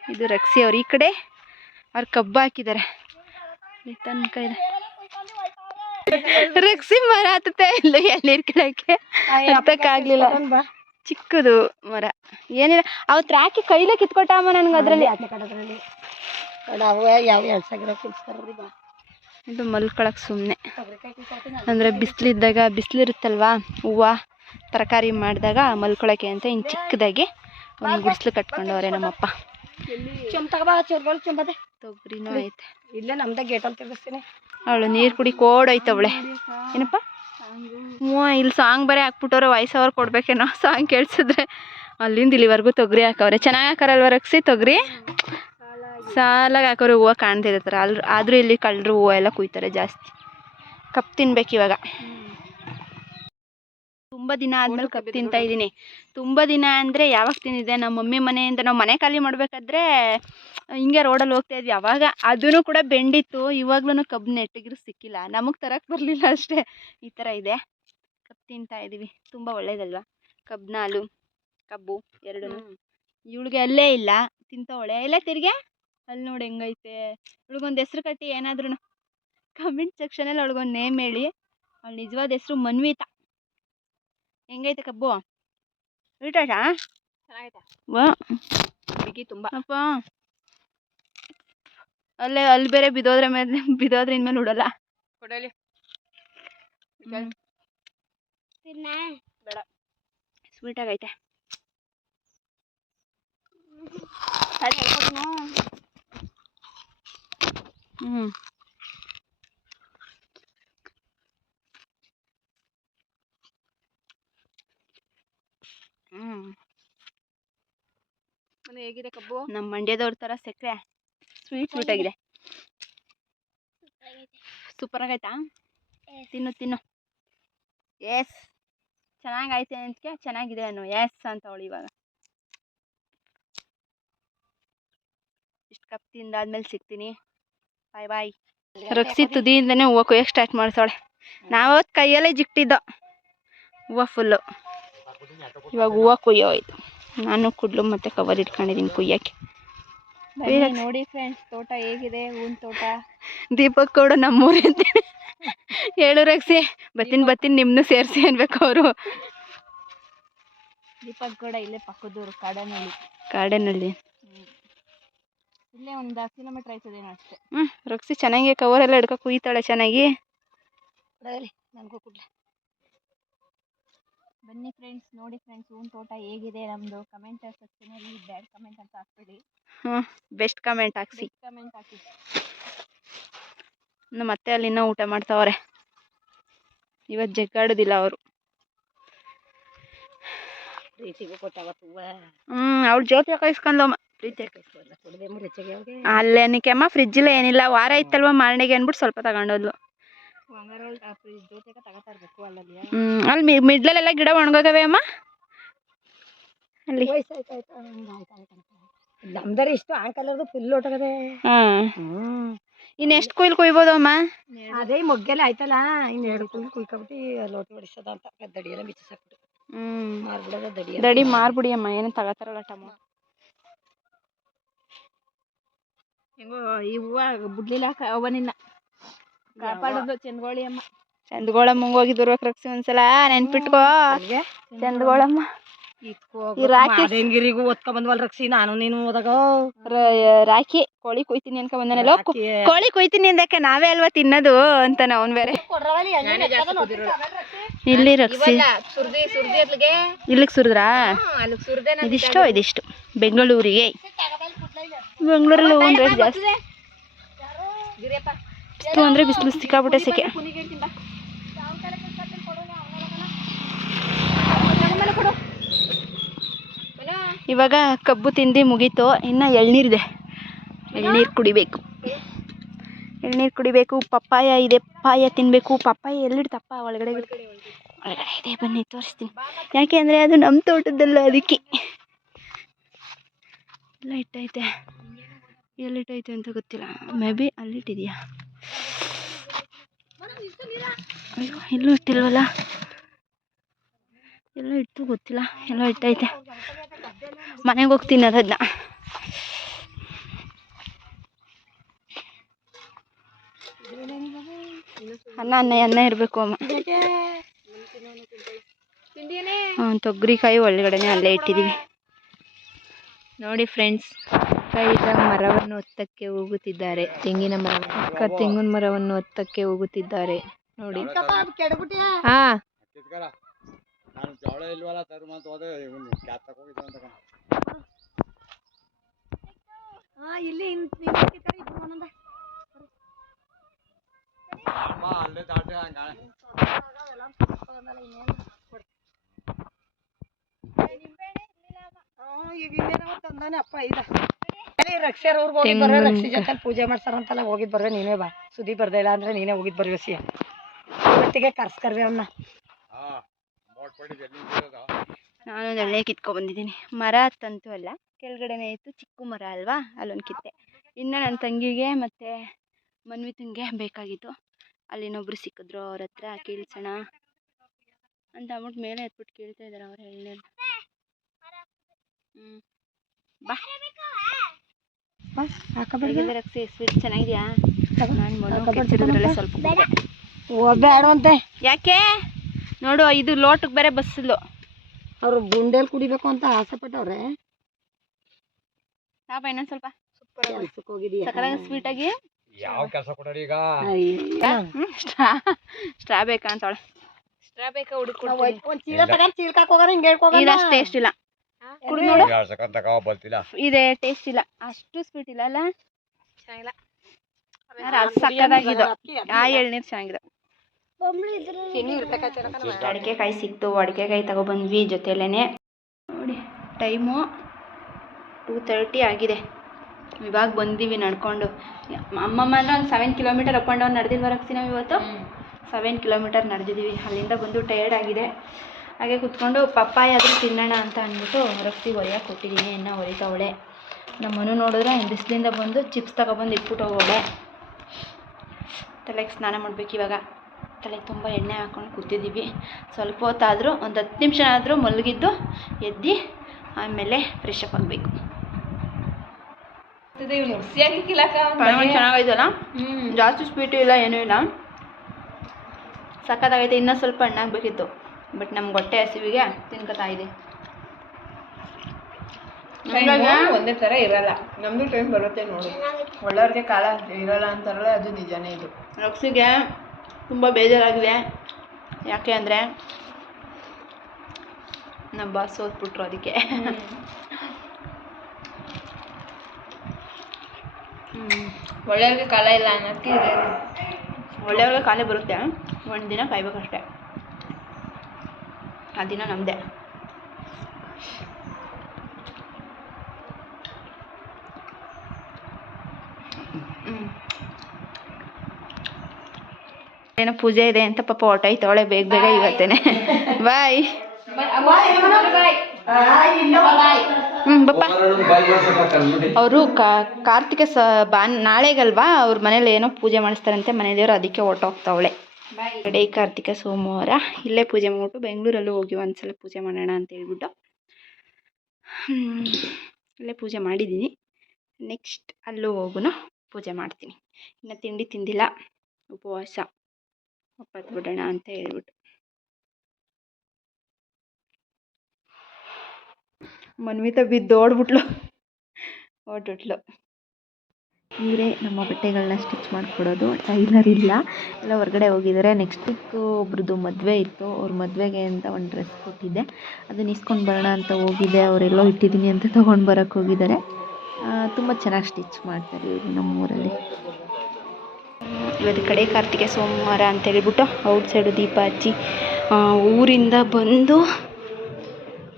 ಇದು ರಕ್ಸಿ ಅವ್ರು ಈ ಕಡೆ. ಅವ್ರು ಕಬ್ಬು ಹಾಕಿದ್ದಾರೆ. ತನಕ ಇದೆ. ರಕ್ಸಿ ಮರ ಹತ್ತುತ್ತೆ. ಇಲ್ಲ ಎಳ್ನೀರು ಕೆಳಕ್ಕೆ ಹತ್ತಕ್ಕಾಗ್ಲಿಲ್ಲ ಚಿಕ್ಕದು ಮರ. ಏನಿಲ್ಲ. ಅವ್ ರಾಕಿ ಕೈಲೇ ಕಿತ್ಕೊಟ್ಟಮ್ಮ ನನಗೆ ಅದರಲ್ಲಿ. ಇದು ಮಲ್ಕೊಳಕ್ ಸುಮ್ಮನೆ ಅಂದರೆ ಬಿಸಿಲಿದ್ದಾಗ ಬಿಸಿಲಿರುತ್ತಲ್ವಾ? ಹೂವು? ತರಕಾರಿ ಮಾಡಿದಾಗ ಮಲ್ಕೊಳಕ್ಕೆ ಅಂತ ಇನ್ನು ಚಿಕ್ಕದಾಗಿ ಒಂದು ಗುಡಿಸ್ಲು ಕಟ್ಕೊಂಡವ್ರೆ ನಮ್ಮಪ್ಪ. ತೊಗರಿನೂ ಐತೆ. ಇಲ್ಲ ನಮ್ದೇ ಗೇಟಲ್ಲಿ ತಿರ್ಗಿಸ್ತೀನಿ. ಅವಳು ನೀರು ಕುಡಿ ಕೋಡೋಯ್ತವಳೆ ಏನಪ್ಪ? ಹ್ಞೂ ಇಲ್ಲಿ ಸಾಂಗ್ ಬರೀ ಹಾಕ್ಬಿಟ್ಟವ್ರೆ ವಾಯ್ಸ್ ಅವ್ರು ಕೊಡ್ಬೇಕೇನೋ ಸಾಂಗ್ ಕೇಳಿಸಿದ್ರೆ. ಅಲ್ಲಿಂದ ಇಲ್ಲಿವರೆಗೂ ತೊಗರಿ ಹಾಕವ್ರೆ. ಚೆನ್ನಾಗಿ ಹಾಕೋರಲ್ವ ತೊಗರಿ? ಸಾಲಾಗಿ ಹಾಕೋರು ಹೂವು ಕಾಣ್ತಿರ್ತಾರೆ ಅಲ್ಲಿ ಆದರೂ ಇಲ್ಲಿ ಕಳ್ಳರು ಹೂವು ಎಲ್ಲ ಕುಯ್ತಾರೆ ಜಾಸ್ತಿ. ಕಪ್ ತಿನ್ಬೇಕು ಇವಾಗ ತುಂಬ ದಿನ ಆದ್ಮೇಲೆ ಕಬ್ಬು ತಿಂತಾ ಇದ್ದೀನಿ. ತುಂಬ ದಿನ ಅಂದರೆ ಯಾವಾಗ ತಿಂದಿದ್ದೆ? ನಮ್ಮ ಮಮ್ಮಿ ಮನೆಯಿಂದ ನಾವು ಮನೆ ಖಾಲಿ ಮಾಡಬೇಕಾದ್ರೆ ಹಿಂಗೆ ರೋಡಲ್ಲಿ ಹೋಗ್ತಾ ಇದ್ವಿ. ಅವಾಗ ಅದೂ ಕೂಡ ಬೆಂಡಿತ್ತು. ಇವಾಗ್ಲೂ ಕಬ್ಬು ನೆಟ್ಟಗಿರು ಸಿಕ್ಕಿಲ್ಲ. ನಮಗೆ ತರಕ್ಕೆ ಬರಲಿಲ್ಲ ಅಷ್ಟೇ. ಈ ಥರ ಇದೆ. ಕಬ್ಬು ತಿಂತಾ ಇದ್ದೀವಿ ತುಂಬ ಒಳ್ಳೇದಲ್ವಾ? ಕಬ್ಬಿನ ಹಾಲು ಕಬ್ಬು ಎರಡೂ ಇವಳಿಗೆ ಅಲ್ಲೇ ಇಲ್ಲ. ತಿಂತವಳೆ ಎಲ್ಲ ತಿರ್ಗೆ ಅಲ್ಲಿ ನೋಡಿ ಹೆಂಗೈತೆ. ಇವಳಿಗೊಂದು ಹೆಸ್ರು ಕಟ್ಟಿ ಏನಾದ್ರೂ ಕಮೆಂಟ್ ಸೆಕ್ಷನಲ್ಲಿ ಅವಳಿಗೊಂದು ನೇಮ್ ಹೇಳಿ. ಅವಳು ನಿಜವಾದ ಹೆಸರು ಮನ್ವಿತಾ. ಹೆಂಗೈತೆ ಕಬ್ಬು? ವಾ ಬಿಗಿ ತುಂಬ. ಅಪ್ಪ. ಅಲ್ಲೇ ಅಲ್ಲಿ ಬೇರೆ ಬಿದೋದ್ರೆ ಮೇಲೆ ಬಿದೋದ್ರೆ ಇನ್ಮೇಲೆ ಉಡಲ್ಲ. ಕೊಡಲಿ. ಬೇಡ. ಸ್ವೀಟ್ ಆಗೈತೆ ಹ್ಞೂ ಹ್ಞೂ ಹೇಗಿದೆ ಕಬ್ಬು? ನಮ್ಮ ಮಂಡ್ಯದವ್ರ ಥರ ಸಕ್ಕರೆ ಸ್ವೀಟ್ ಸ್ವೀಟ್ ಆಗಿದೆ. ಸೂಪರ್ ಆಗೈತಾ ತಿನ್ನು ತಿನ್ನು. ಎಸ್ ಚೆನ್ನಾಗೈತೆ ಅಂತಕ್ಕೆ ಚೆನ್ನಾಗಿದೆ ಅನ್ನು. ಎಸ್ ಅಂತ ಅವಳು ಇವಾಗ. ಇಷ್ಟು ಕಪ್ ತಿಂದಾದ್ಮೇಲೆ ಸಿಗ್ತೀನಿ. ಬಾಯ್ ಬಾಯ್ ರಕ್ಸಿ ತುದಿಯಿಂದನೇ ಹೂವು ಕೊಯ್ಯಕ್ಕೆ ಸ್ಟಾರ್ಟ್ ಮಾಡ್ತಾಳೆ ನಾವು ಕೈಯಲ್ಲೇ ಜಿಟ್ಟಿದ್ದೋ ಹೂವು ಫುಲ್ಲು ಇವಾಗ ಹೂವು ಕುಯ್ಯೋಯ್ತು ನಾನು ಕುಡ್ಲು ಮತ್ತೆ ಕವರ್ ಇಟ್ಕೊಂಡಿದ್ದೀನಿ ಕುಯ್ಯಕ್ಕೆ. ನೋಡಿ ಫ್ರೆಂಡ್ಸ್ ತೋಟ ಹೇಗಿದೆ ಹೂವಿನ ತೋಟ? ದೀಪಕ್ ಕೂಡ ನಮ್ಮೂರೇ ಹೇಳು ರಕ್ಸಿ ಬತ್ತಿನ ಬತ್ತೀನಿ ನಿಮ್ಮನ್ನು ಸೇರಿಸಿ ಅನ್ಬೇಕು ಅವರು. ದೀಪಕ್ ಕೂಡ ಇಲ್ಲೇ ಪಕ್ಕದೂರು ಕಾಡನಹಳ್ಳಿ ಕಾಡನಹಳ್ಳಿ ಇಲ್ಲೇ ಒಂದು ಕಿಲೋಮೀಟ್ರ್ ಆಯ್ತದೇನೋ ಅಷ್ಟೇ. ಹ್ಞೂ ರಕ್ಸಿ ಚೆನ್ನಾಗಿ ಕವರ್ ಎಲ್ಲ ಹಿಡ್ಕೊ ಕುಯ್ತಾಳೆ ಚೆನ್ನಾಗಿ. ನನಗೂ ಕೊಡ್ಲ. ಬನ್ನಿ ಫ್ರೆಂಡ್ಸ್ ನೋಡಿ ಫ್ರೆಂಡ್ಸ್ ಹೂವಿನ ತೋಟ ಹೇಗಿದೆ? ನಮ್ಮದು ಕಮೆಂಟ್ ಸೆಕ್ಷನಲ್ಲಿ ಬ್ಯಾಡ್ ಕಮೆಂಟ್ ಅಂತ ಹಾಕ್ಬಿಡಿ. ಹ್ಞೂ ಬೆಸ್ಟ್ ಕಮೆಂಟ್ ಹಾಕ್ಸಿ. ಕಮೆಂಟ್ ಹಾಕಿ. ನಮ್ಮ ಅತ್ತೆ ಅಲ್ಲಿ ಇನ್ನೂ ಊಟ ಮಾಡ್ತಾವ್ರೆ. ಇವತ್ತು ಜಗ್ಗಾಡೋದಿಲ್ಲ ಅವರು. ಪ್ರೀತಿಗೂ ಜೊತೆ ಹ್ಞೂ ಅವ್ಳು ಜ್ಯೋತಿ ಕಳಿಸ್ಕೊಂಡಮ್ಮ ಪ್ರೀತಿ ಕೊಡದೆ ಮುರಿಚೆಗೆ ಅವ್ರಿಗೆ ಅಲ್ಲೇನಕ್ಕೆಮ್ಮ ಫ್ರಿಜ್ಜಿಲ್ಲ ಏನಿಲ್ಲ ವಾರ ಇತ್ತಲ್ವ ಮಾರಣಿಗೆ ಅಂದ್ಬಿಟ್ಟು ಸ್ವಲ್ಪ ತಗೊಂಡೋದ್ಲು. ಹ್ಞೂ ಅಲ್ಲಿ ಮಿಡ್ಲಲ್ಲೆಲ್ಲ ಗಿಡ ಒಣಗೋಗವೆ ಅಮ್ಮ? ಅಲ್ಲಿ. ನಮ್ದರ ಇಷ್ಟು ಆಂಕಲರ್ದು ಫುಲ್ ಹೊಟ್ಟಗದೆ ಹ್ಮ್. ಇನ್ನು ಎಷ್ಟು ಕೊಯ್ಲು ಕುಯ್ಬೋದು ಅಮ್ಮ? ಅದೇ ಮೊಗ್ಗೆಲ್ಲ ಆಯ್ತಲ್ಲ ಇನ್ನು ಎರಡು ಕುಯ್ಲು ಕುಯ್ಕೊಬಿಟ್ಟು ಲೋಟಿ ಹೊಡಿಸೋದ ಅಂತ. ದಡಿ ಎಲ್ಲ ಬಿಚ್ಚಿಸಾಕ್ಬಿಟ್ಟು ಹ್ಞೂ ಮಾರ್ಬಿಡೋದ ದಡಿ ದಡಿ ಮಾರ್ಬಿಡಿ ಅಮ್ಮ ಏನು ತಗೋತಾರಲ್ಲ ಟಮೋ. ಹೆಂಗೋ ಈ ಹೂವ ಬುಡ್ಲಿಲ್ಲ ಅವನಿಲ್ಲ ಕಾಪಾಡೋದು ಚಂದ್ಗೋಳಿ ಅಮ್ಮ ಚಂದಗೋಳಮ್ಮಂಗೆ ಹೋಗಿದ್ರು ರಕ್ಷಿ ಒಂದ್ಸಲ ನೆನ್ಪಿಟ್ಕೋ. ಚಂದಗೋಳಮ್ಮ. ರಾಕಿ- ಹೆಂಗಿರಿಗೂ ಓದ್ಕೊಂಡ್ ಬಂದ್ವಲ್ ರಕ್ಷಿ ನಾನು ನೀನು ಹೋದಾಗ. ರಾಖಿ ಕೋಳಿ ಕೊಯ್ತೀನಿ ಅನ್ಕೊ ಬಂದನಲ್ಲ ಕೋಳಿ ಕೊಯ್ತೀನಿ ಅಂದಕ್ಕೆ ನಾವೇ ಅಲ್ವಾ ತಿನ್ನೋದು ಅಂತ ಅವ್ನ್ ಬೇರೆ. ಇಲ್ಲಿ ರಕ್ಷಿ ಸುರ್ದಿ ಸುರ್ದಿ ಅದ್ಲಿಗೆ. ಇಲ್ಲಿಗೆ ಸುರಿದ್ರಾ? ಇದಿಷ್ಟು ಇದಿಷ್ಟು. ಬೆಂಗಳೂರಿಗೆ. ಬೆಂಗಳೂರಲ್ಲಿ ಹೂವಿನ ರೇಟ್ ಜಾಸ್ತಿ. ಇಷ್ಟು ಅಂದರೆ ಬಿಸಿಲು ಸಿಕ್ಕಾಬಿಟ್ಟೆ ಸೆಕೆ. ಇವಾಗ ಕಬ್ಬು ತಿಂದು ಮುಗೀತು, ಇನ್ನು ಎಳ್ನೀರಿದೆ. ಎಳ್ನೀರು ಕುಡಿಬೇಕು. ಎಳ್ನೀರು ಕುಡಿಬೇಕು, ಪಪ್ಪಾಯ ಇದೆ, ಪಪ್ಪಾಯ ತಿನ್ನಬೇಕು ಪಪ್ಪಾಯ ಎಲ್ಲಿಡ್ತಪ್ಪ? ಒಳಗಡೆ ಒಳಗಡೆ ಇದೆ, ಬನ್ನಿ, ತೋರಿಸ್ತೀನಿ. ಯಾಕೆ ಅಂದರೆ ಅದು ನಮ್ಮ ತೋಟದಲ್ಲ ಅದಕ್ಕೆ. ಎಲ್ಲ ಇಟ್ಟೈತೆ ಎಲ್ಲಿಟ್ಟೈತೆ ಅಂತ ಗೊತ್ತಿಲ್ಲ. ಮೇ ಬಿ ಅಲ್ಲಿಟ್ಟಿದೆಯಾ? ಅಯ್ಯೋ ಇಲ್ಲೂ ಇಟ್ಟಿಲ್ವಲ್ಲ? ಎಲ್ಲೋ ಇಟ್ಟು ಗೊತ್ತಿಲ್ಲ, ಎಲ್ಲೋ ಇಟ್ಟೈತೆ ಮನೆಗೆ ಹೋಗಿ ತಿನ್ನೋದು ಅದನ್ನ. ಅನ್ನ ಅನ್ನ ಅನ್ನ ಇರಬೇಕು ಅಮ್ಮ. ತೊಗರಿಕಾಯಿ ಒಳಗಡೆನೆ ಅಲ್ಲೇ ಇಟ್ಟಿದ್ದೀವಿ ನೋಡಿ ಫ್ರೆಂಡ್ಸ್ ಕೈದಾಗ ಮರವನ್ನು ಹೊತ್ತಕ್ಕೆ ಹೋಗುತ್ತಿದ್ದಾರೆ. ತೆಂಗಿನ ಮರ ತೆಂಗಿನ ಮರವನ್ನು ಹೊತ್ತಕ್ಕೆ ಹೋಗುತ್ತಿದ್ದಾರೆ. ನೋಡಿ. ಹಾ. ಇಲ್ಲಿ ಅಮ್ಮ ಅಲ್ಲೇ ದಾಟೆ ಹಂಗ ಈಗ ಇನ್ನೇನೋ ತಂದಾನೆ ಅಪ್ಪ ಇಲ್ಲ ರಕ್ಷರ್ ಅವ್ರಿಗೆ ಹೋಗಿ ಬರ್ರೆ ರಕ್ಷಿ ಜೊತೆ ಪೂಜೆ ಮಾಡ್ಸಾರಂತಲ್ಲ ಹೋಗಿದ್ ಬರ್ರೆ ನೀನೇ ಬಾ. ಸುದ್ದಿ ಬರ್ದೇ ಇಲ್ಲ ಅಂದ್ರೆ ನೀನೇ ಹೋಗಿದ್ ಬರ್ರಿ ಸಿ. ಒಟ್ಟಿಗೆ ಕರ್ಸ್ಕರ್ವೆ ಅವನ್ನ? ನಾನೊಂದು ಎಳ್ಳೆ ಕಿತ್ಕೊ ಬಂದಿದ್ದೀನಿ. ಮರ ತಂತು ಅಲ್ಲ ಕೆಳಗಡೆನೇ ಇತ್ತು ಚಿಕ್ಕ ಮರ ಅಲ್ವಾ? ಅಲ್ಲೊಂದು ಕಿತ್ತೆ. ಇನ್ನು ನನ್ನ ತಂಗಿಗೆ ಮತ್ತು ಮನ್ವಿತಂಗೆ ಬೇಕಾಗಿತ್ತು. ಅಲ್ಲಿ ಇನ್ನೊಬ್ರು ಸಿಕ್ಕಿದ್ರು ಅವ್ರ ಹತ್ರ ಕೀಳ್ಸೋಣ ಅಂತ ಅಂದ್ಬಿಟ್ಟು ಮೇಲೆ ಎತ್ಬಿಟ್ಟು ಕೇಳ್ತಾ ಇದ್ದಾರೆ ಅವ್ರು ಹೇಳಿ ಹ್ಞೂ ಬಾ. ರಕ್ಷಿ ಸ್ವೀಟ್ ಚೆನ್ನಾಗಿದೆಯಾ? ನಾನು ಮೊನ್ನೆ ಸ್ವಲ್ಪ ಬೇಡವಂತೆ ಯಾಕೆ? ನೋಡು ಇದು ಲೋಟಕ್ಕೆ ಬೇರೆ ಬಸ್ಸಲು ಅವ್ರು ಬುಂಡೆಲ್ ಕುಡಿಬೇಕು ಅಂತ ಆಸೆ ಪಟ್ಟವ್ರೆ. ಸಾಪ ಇನ್ನೊಂದು ಸ್ವಲ್ಪ. ಹೋಗಿದೀಯ? ಆಗಿ. ಯಾವ ಕೆಲಸ ಕೊಡೋರಿ ಈಗ? ಸ್ಟ್ರಾ ಸ್ಟ್ರಾ ಬೇಕಾ ಅಂತವಳೆ ಸ್ಟ್ರಾ ಬೇಕಾ ಒಂದ್ ಚೀಲ ತಗೊಂಡ್ ಚೀಲ್ಕಾಕ್ ಹೋಗೋಣ ಹಿಂಗ್ ಹೇಳ್ಕೋಗಣ. ಇದು ಅಷ್ಟು ಟೇಸ್ಟ್ ಇಲ್ಲ. ಕುಡ್ದು ನೋಡು. ಎರಡು ಸೆಕೆಂಡ್ ಬರ್ತಿಲ್ಲ. ಇದೆ ಟೇಸ್ಟ್ ಇಲ್ಲ. ಅಷ್ಟು ಸ್ವೀಟ್ ಇಲ್ಲ ಅಲ್ಲ? ಚೆನ್ನಾಗಿಲ್ಲ. ಸಕ್ಕದಾಗಿದ್ದು ಆ ಎಳ್ನೀರು ಚೆನ್ನಾಗಿದೆ. ಅಡಿಕೆಕಾಯಿ ಸಿಕ್ತು ಅಡಿಕೆಕಾಯಿ ತಗೊಬಂದ್ವಿ ಜೊತೆಲೇನೆ. ನೋಡಿ ಟೈಮು ಟೂ ತರ್ಟಿ ಆಗಿದೆ. ಇವಾಗ ಬಂದೀವಿ ನಡ್ಕೊಂಡು. ಅಮ್ಮಮ್ಮ ಅಂದ್ರೆ ಒಂದು seven kilometre up and down ನಡೆದಿಲ್ವ Raksi ನಾವು ಇವತ್ತು? ಸೆವೆನ್ ಕಿಲೋಮೀಟರ್ ನಡೆದಿದ್ದೀವಿ ಅಲ್ಲಿಂದ ಬಂದು ಟಯರ್ಡ್ ಆಗಿದೆ. ಹಾಗೆ ಕುತ್ಕೊಂಡು ಪಪ್ಪಾಯ ಆದರೂ ತಿನ್ನೋಣ ಅಂತ ಅಂದ್ಬಿಟ್ಟು ರಕ್ಸಿ ಒರೆಯೋಕೆ ಕೊಟ್ಟಿದ್ದೀನಿ ಇನ್ನು ಒರಿತಾವಳೆ ನಮ್ಮನು ನೋಡಿದ್ರೆ ಬಿಸಿಲಿಂದ ಬಂದು ಚಿಪ್ಸ್ ತಗೊಬಂದು ಇಟ್ಬಿಟ್ಟು ಹೋಗೋಳೆ ತಲೆಗೆ ಸ್ನಾನ ಮಾಡ್ಬೇಕು ಇವಾಗ. ತಲೆಗೆ ತುಂಬ ಎಣ್ಣೆ ಹಾಕ್ಕೊಂಡು ಕೂತಿದ್ದೀವಿ. ಸ್ವಲ್ಪ ಹೊತ್ತಾದರೂ ಒಂದು ಹತ್ತು ನಿಮಿಷ ಆದರೂ ಮಲಗಿದ್ದು ಎದ್ದು ಆಮೇಲೆ ಫ್ರೆಶ್ ಅಪ್ ಆಗಬೇಕು. ಚೆನ್ನಾಗೈತಲ್ಲ? ಜಾಸ್ತಿ ಸ್ವೀಟು ಇಲ್ಲ ಏನೂ ಇಲ್ಲ. ಸಖತ್ತಾಗೈತೆ ಇನ್ನೂ ಸ್ವಲ್ಪ ಹಣ್ಣಾಗಬೇಕಿತ್ತು ಬಟ್ ನಮ್ಗೆ ಹೊಟ್ಟೆ ಹಸಿವಿಗೆ ತಿನ್ಕೊತಾ ಇದೆ. ಒಂದೇ ಥರ ಇರಲ್ಲ. ನಮ್ದು ಟೈಮ್ ಬರುತ್ತೆ ನೋಡಿ. ಒಳ್ಳೆಯವ್ರಿಗೆ ಕಾಲ ಇರಲ್ಲ ಅಂತಾರಲ್ಲ ಅದು ನಿಜಾನೇ ಇದು. ರಕ್ಸಿಗೆ ತುಂಬ ಬೇಜಾರಾಗಿದೆ. ಯಾಕೆ ಅಂದರೆ ನಮ್ಮ ಬಾಸ್ ಓದ್ಬಿಟ್ರು ಅದಕ್ಕೆ. ಹ್ಞೂ ಒಳ್ಳೆಯವ್ರಿಗೆ ಕಾಲ ಇಲ್ಲ ಅನ್ನೋದಕ್ಕೆ ಇದೆ. ಒಳ್ಳೆಯವ್ರಿಗೆ ಕಾಲೇ ಬರುತ್ತೆ. ಒಂದು ದಿನ ಕಾಯ್ಬೇಕಷ್ಟೆ. ಆ ದಿನ ನಮ್ಮದೇ ಏನೋ ಪೂಜೆ ಇದೆ ಅಂತ ಪಾಪ ಹೊಟ್ಟೈತವಳೆ ಬೇಗ ಬೇಗ ಇವತ್ತೇನೆ. ಬಾಯ್ ಬಪ್ಪ. ಅವರು ಕಾರ್ತಿಕ ಸ ಬಾ ನಾಳೆಗಲ್ವಾ? ಅವ್ರ ಮನೇಲಿ ಏನೋ ಪೂಜೆ ಮಾಡಿಸ್ತಾರಂತೆ ಮನೆ ದೇವರು ಅದಕ್ಕೆ ಹೊರ್ಟೋಗ್ತಾವಳೆ ಕಡೆ ಕಾರ್ತಿಕ ಸೋಮವಾರ. ಇಲ್ಲೇ ಪೂಜೆ ಮಾಡ್ಬಿಟ್ಟು ಬೆಂಗಳೂರಲ್ಲೂ ಹೋಗಿ ಒಂದ್ಸಲ ಪೂಜೆ ಮಾಡೋಣ ಅಂತ ಹೇಳ್ಬಿಟ್ಟು. ಇಲ್ಲೇ ಪೂಜೆ ಮಾಡಿದ್ದೀನಿ ನೆಕ್ಸ್ಟ್ ಅಲ್ಲೂ ಹೋಗುನು ಪೂಜೆ ಮಾಡ್ತೀನಿ. ಇನ್ನು ತಿಂಡಿ ತಿಂದಿಲ್ಲ. ಉಪವಾಸ. ಒಪ್ಪತ್ತು ಬಿಡೋಣ ಅಂತ ಹೇಳ್ಬಿಟ್ಟು. ಮನ್ವಿತ ಬಿದ್ದು ಓಡ್ಬಿಟ್ಲು. ಓಡ್ಬಿಟ್ಲು. ಇವರೇ ನಮ್ಮ ಬಟ್ಟೆಗಳನ್ನ ಸ್ಟಿಚ್ ಮಾಡಿಕೊಡೋದು. ಟೈಲರ್ ಇಲ್ಲ. ಎಲ್ಲ ಹೊರಗಡೆ ಹೋಗಿದ್ದಾರೆ. ನೆಕ್ಸ್ಟ್ ವೀಕು ಒಬ್ರದ್ದು ಮದುವೆ ಇತ್ತು. ಅವ್ರ ಮದುವೆಗೆ ಅಂತ ಒಂದು ಡ್ರೆಸ್ ಕೊಟ್ಟಿದ್ದೆ. ಅದನ್ನ ಇಸ್ಕೊಂಡು ಬರೋಣ ಅಂತ ಹೋಗಿದ್ದೆ ಅವರೆಲ್ಲೋ ಇಟ್ಟಿದ್ದೀನಿ ಅಂತ ತೊಗೊಂಡು ಬರೋಕ್ಕೆ ಹೋಗಿದ್ದಾರೆ. ತುಂಬ ಚೆನ್ನಾಗಿ ಸ್ಟಿಚ್ ಮಾಡ್ತಾರೆ ಇವರು ನಮ್ಮೂರಲ್ಲಿ. ಇವತ್ತು ಕಡೆ ಕಾರ್ತಿಕ ಸೋಮವಾರ ಅಂತ ಹೇಳ್ಬಿಟ್ಟು ಔಟ್ ಸೈಡು ದೀಪ ಹಚ್ಚಿ ಊರಿಂದ ಬಂದು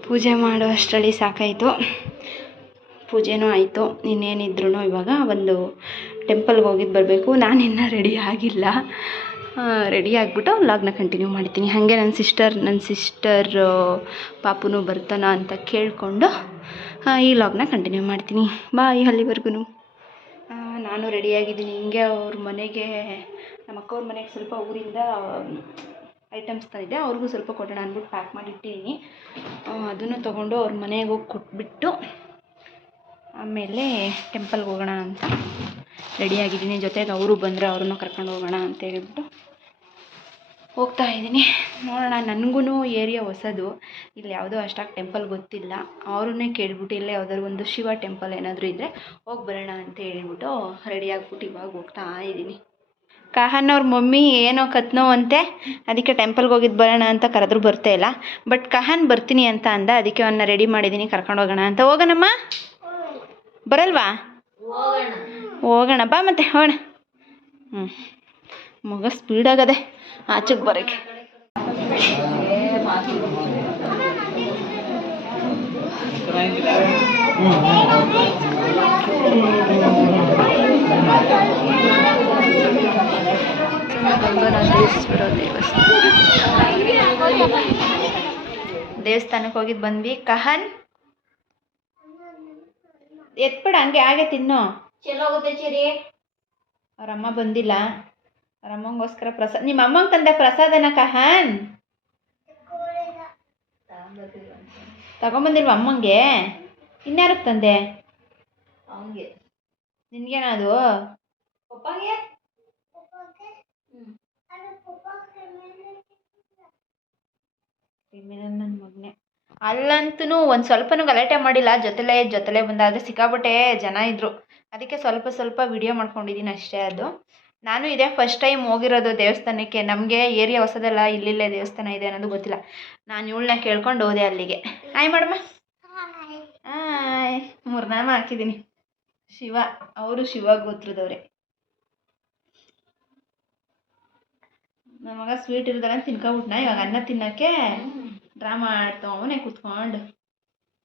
ಪೂಜೆ ಮಾಡೋ ಅಷ್ಟರಲ್ಲಿ ಸಾಕಾಯಿತು. ಪೂಜೆನೂ ಆಯಿತು. ಇನ್ನೇನಿದ್ರು ಇವಾಗ ಒಂದು ಟೆಂಪಲ್ಗೆ ಹೋಗಿದ್ದು ಬರಬೇಕು. ನಾನಿನ್ನೂ ರೆಡಿ ಆಗಿಲ್ಲ. ರೆಡಿ ಆಗಿಬಿಟ್ಟು ಲಾಗ್ನ ಕಂಟಿನ್ಯೂ ಮಾಡ್ತೀನಿ. ಹಾಗೆ ನನ್ನ ಸಿಸ್ಟರ್ ನನ್ನ ಸಿಸ್ಟರ್ ಪಾಪುನು ಬರ್ತಾನ ಅಂತ ಕೇಳಿಕೊಂಡು ಈ ಲಾಗ್ನ ಕಂಟಿನ್ಯೂ ಮಾಡ್ತೀನಿ. ಬಾಯ್ ಅಲ್ಲಿವರೆಗೂ ನಾನು ರೆಡಿಯಾಗಿದ್ದೀನಿ. ಹಿಂಗೆ ಅವ್ರ ಮನೆಗೆ, ನಮ್ಮ ಅಕ್ಕವ್ರ ಮನೆಗೆ ಸ್ವಲ್ಪ ಊರಿಂದ ಐಟಮ್ಸ್ ತಂದಿದ್ದೆ. ಅವ್ರಿಗೂ ಸ್ವಲ್ಪ ಕೊಡೋಣ ಅಂದ್ಬಿಟ್ಟು ಪ್ಯಾಕ್ ಮಾಡಿ ಇಟ್ಟಿದ್ದೀನಿ ಅದನ್ನು ತೊಗೊಂಡು ಅವ್ರ ಮನೆಗೆ ಹೋಗಿ ಕೊಟ್ಬಿಟ್ಟು, ಆಮೇಲೆ ಟೆಂಪಲ್ಗೆ ಹೋಗೋಣ ಅಂತ. ರೆಡಿಯಾಗಿದ್ದೀನಿ. ಜೊತೆಗೆ ಅವರು ಬಂದರೆ ಅವ್ರನ್ನೂ ಕರ್ಕೊಂಡು ಹೋಗೋಣ ಅಂತ ಹೇಳ್ಬಿಟ್ಟು. ಹೋಗ್ತಾ ಇದ್ದೀನಿ. ನೋಡೋಣ ನನಗೂ ಏರಿಯಾ ಹೊಸದು. ಇಲ್ಲಿ ಯಾವುದೋ ಅಷ್ಟಾಗಿ ಟೆಂಪಲ್ ಗೊತ್ತಿಲ್ಲ. ಅವ್ರನ್ನೇ ಕೇಳ್ಬಿಟ್ಟು ಇಲ್ಲೇ ಯಾವ್ದಾದ್ರು ಒಂದು ಶಿವ ಟೆಂಪಲ್ ಏನಾದರೂ ಇದ್ದರೆ ಹೋಗಿ ಬರೋಣ ಅಂತ ಹೇಳಿಬಿಟ್ಟು ರೆಡಿ ಆಗಿಬಿಟ್ಟು ಇವಾಗ ಹೋಗ್ತಾ ಇದ್ದೀನಿ. ಕಾಹನ್ ಅವ್ರ ಮಮ್ಮಿ ಏನೋ ಕತ್ನೋ ಅಂತೆ ಅದಕ್ಕೆ ಟೆಂಪಲ್ಗೆ ಹೋಗಿದ್ದು ಬರೋಣ ಅಂತ ಕರೆದ್ರು ಬರ್ತಾ ಇಲ್ಲ. ಬಟ್ ಕಹನ್ ಬರ್ತೀನಿ ಅಂತ ಅಂದ ಅದಕ್ಕೆ ಅವನ್ನ ರೆಡಿ ಮಾಡಿದ್ದೀನಿ ಕರ್ಕೊಂಡು ಹೋಗೋಣ ಅಂತ. ಹೋಗೋಣಮ್ಮ? ಬರಲ್ವಾ? ಹೋಗೋಣ. ಬಾ ಮತ್ತೆ ಹೋಗೋಣ. ಹ್ಞೂ ಮಗ ಸ್ಪೀಡ್ ಆಗದೆ. ಆಚೆಗೆ ಬರೋಕ್ಕೆ. ಗಂಗನಾಥೇಶ್ವರ ದೇವಸ್ಥಾನ. ದೇವಸ್ಥಾನಕ್ಕೆ ಹೋಗಿದ್ದು ಬಂದ್ವಿ. ಕಹನ್? ಎತ್ಬೇಡ ಹಂಗೆ ಹಾಗೆ ಇನ್ನು ಅವ್ರಮ್ಮ ಚಿರಿ. ಅವ್ರ ಅಮ್ಮ ಬಂದಿಲ್ಲ. ಅವ್ರ ಅಮ್ಮಂಗೋಸ್ಕರ ಪ್ರಸಾದ ನಿಮ್ಮ ಅಮ್ಮಂಗೆ ತಂದೆ ಪ್ರಸಾದನ ಕಹನ್ ತಗೊಂಬಂದಿಲ್ವ ಅಮ್ಮಂಗೆ ಇನ್ಯಾರ ತಂದೆ ಅವನಿಗೆ ನಿನ್ಗೇನದು ಪಪ್ಪಗೆ ನನ್ನ ಮಗನೇ ಅಲ್ಲಂತೂ ಒಂದು ಸ್ವಲ್ಪನೂ ಗಲಾಟೆ ಮಾಡಿಲ್ಲ. ಜೊತೆಲೇ ಜೊತೆಲೇ ಬಂದ ಆದರೆ ಸಿಕ್ಕಾಪಟ್ಟೆ ಜನ ಇದ್ದರು ಅದಕ್ಕೆ ಸ್ವಲ್ಪ ಸ್ವಲ್ಪ ವಿಡಿಯೋ ಮಾಡ್ಕೊಂಡಿದ್ದೀನಿ ಅಷ್ಟೇ ಅದು. ನಾನು ಇದೇ ಫಸ್ಟ್ ಟೈಮ್ ಹೋಗಿರೋದು ದೇವಸ್ಥಾನಕ್ಕೆ. ನಮಗೆ ಏರಿಯಾ ಹೊಸದಲ್ಲ ಇಲ್ಲಿಲ್ಲೇ ದೇವಸ್ಥಾನ ಇದೆ ಅನ್ನೋದು ಗೊತ್ತಿಲ್ಲ. ನಾನು ಇವಳನ್ನ ಕೇಳ್ಕೊಂಡು ಹೋದೆ ಅಲ್ಲಿಗೆ. ಹಾಯ್ ಮಾಡಮ್ಮ ಹಾಯ್ ಮೂರ್ನಾಮ ಹಾಕಿದ್ದೀನಿ ಶಿವ ಅವರು ಶಿವ ಗೋತ್ರದವ್ರೆ. ನಮಗ ಮಗ ಸ್ವೀಟ್ ಇರೋದಲ್ಲ ತಿನ್ಕೊಬಿಟ್ನ ಇವಾಗ ಅನ್ನ ತಿನ್ನೋಕ್ಕೆ ಡ್ರಾಮಾ ಆಡ್ತವನೇ ಕುತ್ಕೊಂಡು.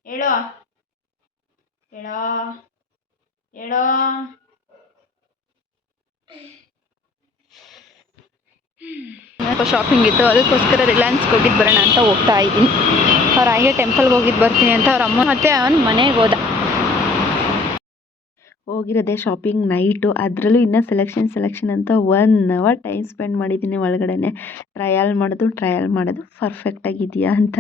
ಹೇಳೋ? ಹೇಳೋ? ಹೇಳೋ? ಸ್ವಲ್ಪ ಶಾಪಿಂಗ್ ಇತ್ತು. ಅದಕ್ಕೋಸ್ಕರ ರಿಲಯನ್ಸ್ ಹೋಗಿದ್ದು ಬರೋಣ ಅಂತ ಹೋಗ್ತಾ ಇದ್ದೀನಿ. ಅವ್ರ ಹಾಗೆ ಟೆಂಪಲ್ಗೆ ಹೋಗಿದ್ದು ಬರ್ತೀನಿ ಅಂತ ಅವ್ರ ಅಮ್ಮ ಮತ್ತೆ ಅವನು ಮನೆಗೆ ಹೋದ. ಹೋಗಿರೋದೆ ಶಾಪಿಂಗ್ ನೈಟು ಅದರಲ್ಲೂ ಇನ್ನೂ ಸೆಲೆಕ್ಷನ್ ಸೆಲೆಕ್ಷನ್ ಅಂತ ಒನ್ ಅವರ್ ಟೈಮ್ ಸ್ಪೆಂಡ್ ಮಾಡಿದ್ದೀನಿ ಒಳಗಡೆನೆ. ಟ್ರಯಲ್ ಮಾಡೋದು ಟ್ರಯಲ್ ಮಾಡೋದು ಪರ್ಫೆಕ್ಟಾಗಿದೆಯಾ ಅಂತ.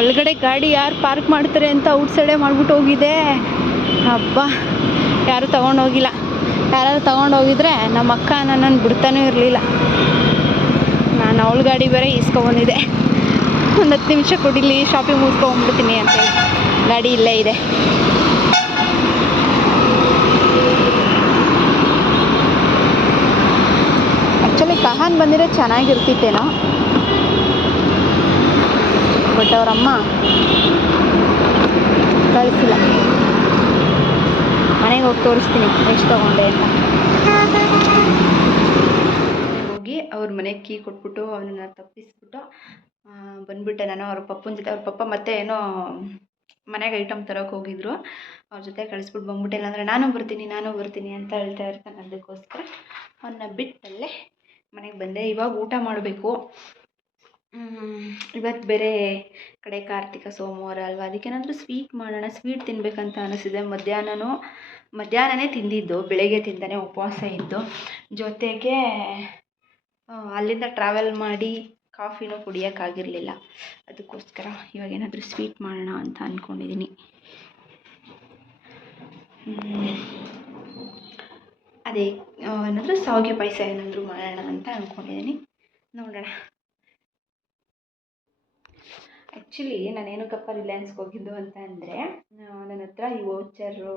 ಒಳಗಡೆ ಗಾಡಿ ಯಾರು ಪಾರ್ಕ್ ಮಾಡ್ತಾರೆ ಅಂತ ಔಟ್ಸೈಡೇ ಮಾಡ್ಬಿಟ್ಟು ಹೋಗಿದೆ. ಹಬ್ಬ ಯಾರು ತೊಗೊಂಡೋಗಿಲ್ಲ ಯಾರಾದ್ರು ತೊಗೊಂಡೋಗಿದ್ರೆ ನಮ್ಮ ಅಕ್ಕ ನನ್ನನ್ನು ಬಿಡ್ತಾನೂ ಇರಲಿಲ್ಲ. ನಾನು ಅವಳ ಗಾಡಿ ಬೇರೆ ಈಸ್ಕೊಬಂದಿದ್ದೆ ಒಂದು ಹತ್ತು ನಿಮಿಷ ಕುಡಿಲಿ ಶಾಪಿಂಗ್ ಮುಗಿಸ್ಕೊಂಡ್ಬಿಡ್ತೀನಿ ಅಂತೇಳಿ ಗಾಡಿ ಇಲ್ಲೇ ಇದೆ. ಆ್ಯಕ್ಚುಲಿ ಕಹಾನ್ ಬಂದಿರೋ ಚೆನ್ನಾಗಿರ್ತಿತ್ತೇನೋ. ಬಟ್ ಅವರಮ್ಮ ಕಳಿಸಿಲ್ಲ. ಮನೆಗೆ ಹೋಗಿ ತೋರಿಸ್ತೀನಿ. ನೆಕ್ಸ್ಟ್ ತೊಗೊಂಡೆ ಅಂತ. ಹೋಗಿ ಅವ್ರ ಮನೆಗೆ ಕೀ ಕೊಟ್ಬಿಟ್ಟು ಅವನನ್ನ ತಪ್ಪಿಸ್ಬಿಟ್ಟು ಬಂದ್ಬಿಟ್ಟೆ ನಾನು. ಅವ್ರ ಪಪ್ಪನ ಜೊತೆ, ಅವ್ರ ಪಪ್ಪ ಮತ್ತೆ ಏನೋ ಮನೆಗೆ ಐಟಮ್ ತರೋಕೆ ಹೋಗಿದ್ರು. ಅವ್ರ ಜೊತೆ ಕಳಿಸ್ಬಿಟ್ಟು ಬಂದ್ಬಿಟ್ಟೆ. ಇಲ್ಲಾಂದರೆ ನಾನು ಬರ್ತೀನಿ ನಾನು ಬರ್ತೀನಿ ಅಂತ ಹೇಳ್ತಾ ಇರ್ತಾನೆ ಅದಕ್ಕೋಸ್ಕರ. ಅವನ್ನ ಬಿಟ್ಟಲ್ಲೇ ಮನೆಗೆ ಬಂದೆ. ಇವಾಗ ಊಟ ಮಾಡಬೇಕು. ಇವತ್ತು ಬೇರೆ ಕಡೆ ಕಾರ್ತಿಕ ಸೋಮವಾರ ಅಲ್ವಾ? ಅದಕ್ಕೇನಾದರೂ ಸ್ವೀಟ್ ಮಾಡೋಣ ಸ್ವೀಟ್ ತಿನ್ನಬೇಕಂತ ಅನಿಸಿದೆ. ಮಧ್ಯಾಹ್ನನೂ ಮಧ್ಯಾಹ್ನನೇ ತಿಂದಿದ್ದು, ಬೆಳಗ್ಗೆ ತಿಂದಾನೆ ಉಪವಾಸ ಇದ್ದು. ಜೊತೆಗೆ ಅಲ್ಲಿಂದ ಟ್ರಾವೆಲ್ ಮಾಡಿ ಕಾಫಿನೂ ಕುಡಿಯೋಕ್ಕಾಗಿರಲಿಲ್ಲ. ಅದಕ್ಕೋಸ್ಕರ ಇವಾಗ ಏನಾದರೂ ಸ್ವೀಟ್ ಮಾಡೋಣ ಅಂತ ಅಂದ್ಕೊಂಡಿದ್ದೀನಿ ಅದೇ ಏನಾದರೂ ಶಾವಿಗೆ ಪಾಯಸ ಏನಾದರೂ ಮಾಡೋಣ ಅಂತ ಅಂದ್ಕೊಂಡಿದ್ದೀನಿ ನೋಡೋಣ. ಆ್ಯಕ್ಚುಲಿ ನಾನು ಏನಕ್ಕಪ್ಪ ರಿಲಯನ್ಸ್ಗೆ ಹೋಗಿದ್ದು ಅಂತ ಅಂದರೆ ನನ್ನ ಹತ್ರ ಈ ವೋಚರು